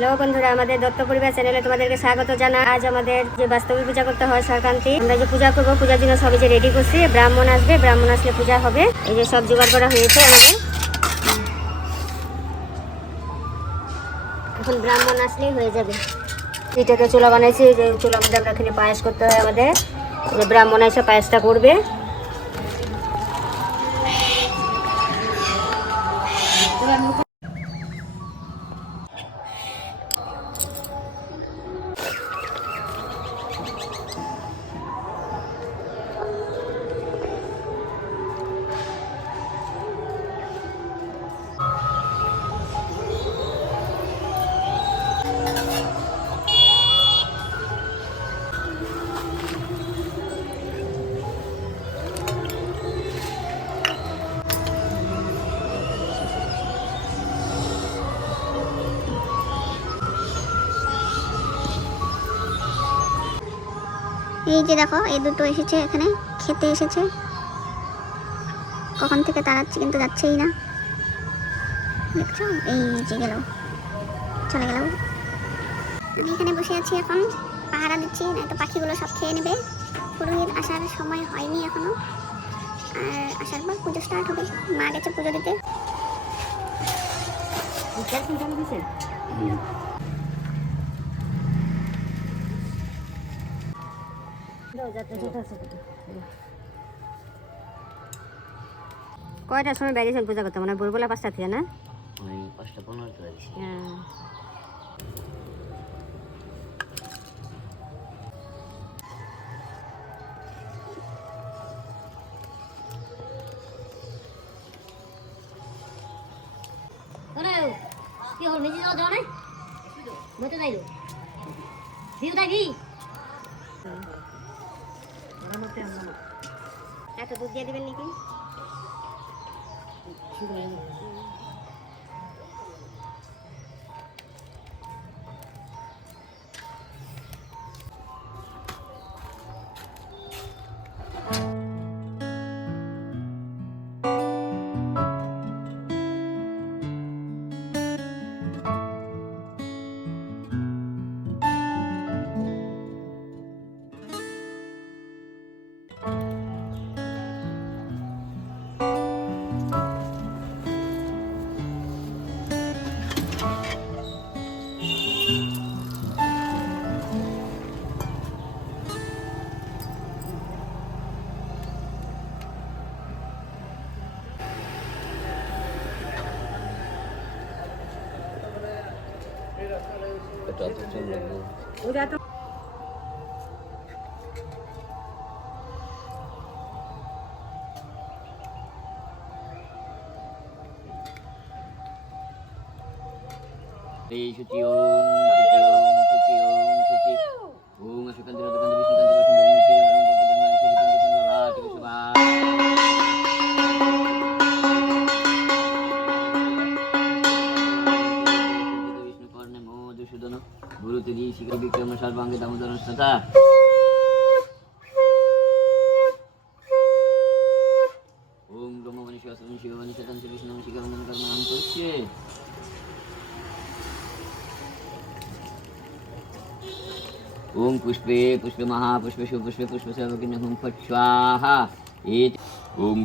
Hello বন্ধুরা, আমাদের দত্ত পরিবার চ্যানেলে তোমাদেরকে স্বাগত জানা আজ আমাদের যে বাস্তবিক পূজা করতে হয় সংক্রান্তি, আমরা যে পূজা করব, পূজার জন্য সবই যে রেডি করছি, ব্রাহ্মণ আসবে, ব্রাহ্মণ আসলে পূজা হবে। এই যে সব জোগাড় করা হয়েছে আমাদের। এখন ব্রাহ্মণ আসলেই হয়ে যাবে। এটাকে চুলা বানাইছি, যে চুলার মধ্যে আমরা এখানে পায়েস করতে হয় আমাদের। যে ব্রাহ্মণ এসে পায়েসটা করবে। এই যে দেখো, এই দুটো এসেছে এখানে, খেতে এসেছে। কখন থেকে তাড়াচ্ছে কিন্তু যাচ্ছেই না। দেখছ? এই যে গেল। চলে গেল। আমি এখানে বসে আছি এখন, পাহারা দিচ্ছি, নয়তো পাখিগুলো সব খেয়ে নেবে। পুরোহিত আসার সময় হয়নি এখনও। আর আসার পর পুজো স্টার্ট হবে। মা গেছে পুজো দিতে। কয়টার সময় বেরিয়েছেন পূজা করতে? মানে ভোরবেলা পাঁচটা থেকে না? পাঁচটা পনেরো হ্যাঁ। কি হল? মেজি যাওয়া যাওয়া নাই বলতে যাইলো ভিউ দেখি। এত দুধ দিয়ে দেবেন নাকি? এটা তো চলবে এই শুচি ओम पुष्प वनिश्वासं शिव वनिशतं विष्णुं शिखं कर्मां तुष्ये ओम पुष्पे पुष्पमहापुष्पेषु पुष्पे पुष्पसेवकिन्हुं फट् स्वाहा ओम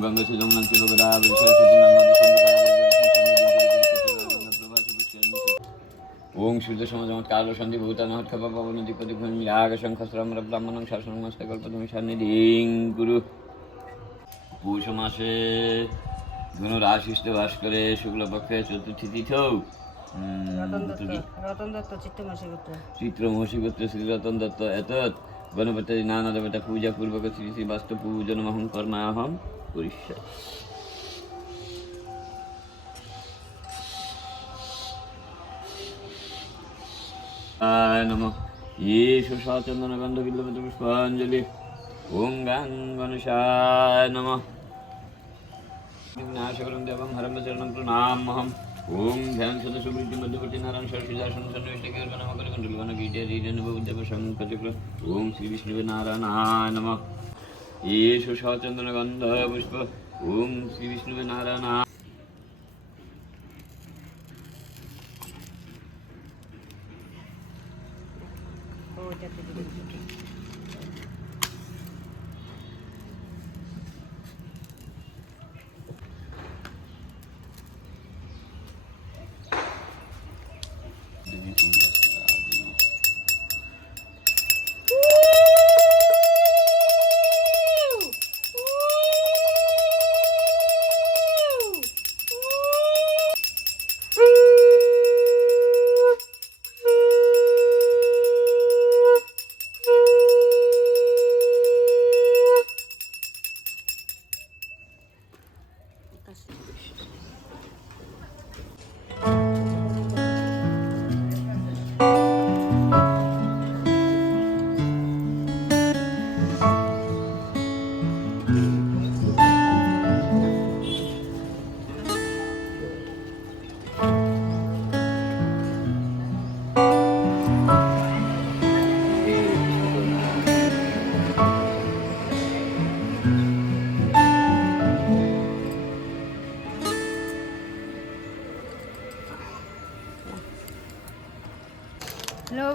ওং সূর্য সমাজমত কাল সন্ধি ভূতা মহৎকা পাবন দীপতি ভূমি রাগ শঙ্খস্রম্র ব্রাহ্মণং শাসন মস্তে কল্প তুমি সামনে রিং গুরু। পৌষ মাসে ধনু রাশিষ্ট বাস করে শুক্লপক্ষে চতুর্থী তিথ। শ্রী রতন দত্ত এত গণপতি নানা দেবতা পূজা পূর্বক শ্রী শ্রী বাস্তব পূজন মহং কর্মাহম পরিষ্কার নম येषु सचन्दनगन्धबिल्लपत्र पुष्पाञ्जलि ॐ गां गणेशाय नमः विघ्नाशकरं देवं हरं चरणं प्रणामहम् ॐ ध्यान सदसुवृत्ति मध्यवर्ती नारायण सरसिदासन सन्निष्ठकीर्तनमकरकुण्डलिवनगीतेरीजनबुद्धपशङ्कचक्र ॐ श्रीविष्णुवे नारायणाय नमः येषु सचन्दनगन्धपुष्प ॐ श्रीविष्णुवे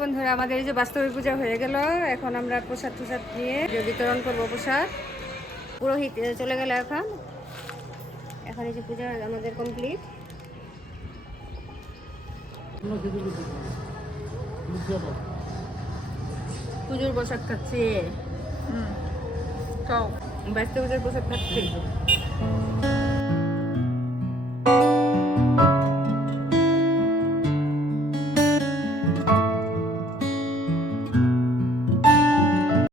বন্ধুরা আমাদের এই যে বাস্তবিক পূজা হয়ে গেল। এখন আমরা প্রসাদ প্রসাদ নিয়ে যে বিতরণ করব প্রসাদ। পুরোহিত চলে গেল এখন। এখন এই যে পূজা আমাদের কমপ্লিট পুজোর প্রসাদ খাচ্ছি। বাস্তবিকের প্রসাদ খাচ্ছি।